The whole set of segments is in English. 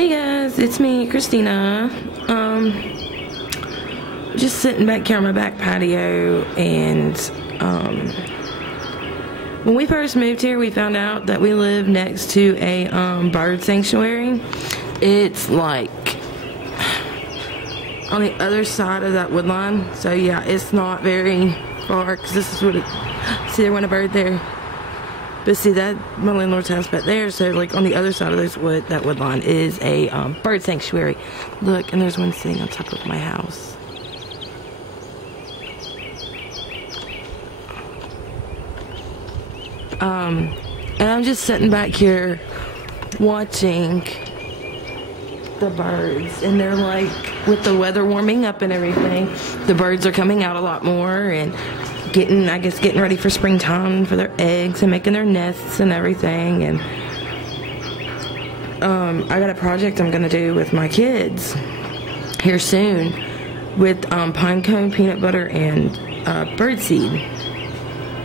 Hey guys, it's me, Christina. Just sitting back here on my back patio, and when we first moved here, we found out that we live next to a bird sanctuary. It's like on the other side of that wood line, so yeah, it's not very far, because this is what it, see, there went a bird there. But see, that my landlord's house back there, so like on the other side of that wood line is a bird sanctuary. Look, and there's one sitting on top of my house. And I'm just sitting back here watching the birds, and they're like, with the weather warming up and everything, the birds are coming out a lot more and getting ready for springtime for their eggs and making their nests and everything. And I got a project I'm gonna do with my kids here soon with pine cone, peanut butter, and bird seed,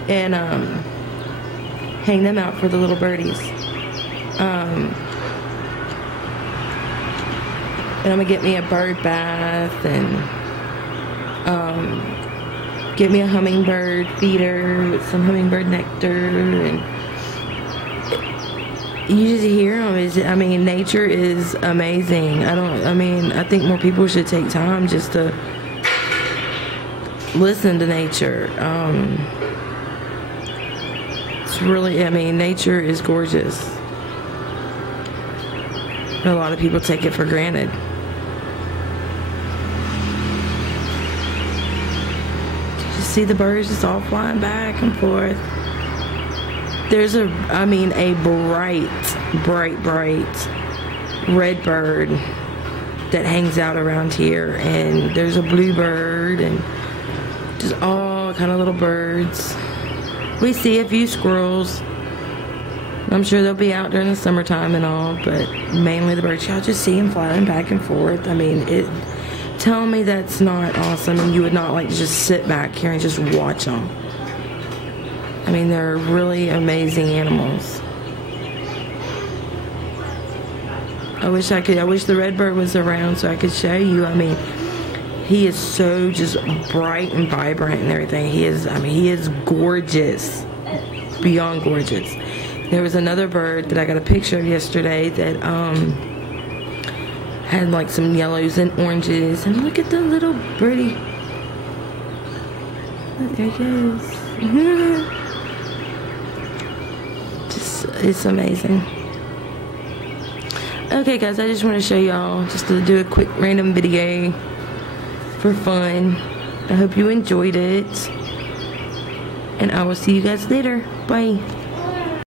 and hang them out for the little birdies. And I'm gonna get me a bird bath and get me a hummingbird feeder with some hummingbird nectar. And you just hear them. I mean, nature is amazing. I think more people should take time just to listen to nature. It's really, nature is gorgeous. A lot of people take it for granted. See the birds just all flying back and forth. There's a bright red bird that hangs out around here, and there's a bluebird and just all kind of little birds. We see a few squirrels. I'm sure they'll be out during the summertime and all, but mainly the birds. Y'all just see them flying back and forth. Tell me that's not awesome, and you would not like to just sit back here and just watch them. They're really amazing animals. I wish the redbird was around so I could show you. He is so just bright and vibrant and everything. He is gorgeous, beyond gorgeous. There was another bird that I got a picture of yesterday that had like some yellows and oranges, and look at the little birdie. There it goes. It's amazing. Okay guys, I just want to show y'all, just to do a quick random video for fun. I hope you enjoyed it, and I will see you guys later. Bye.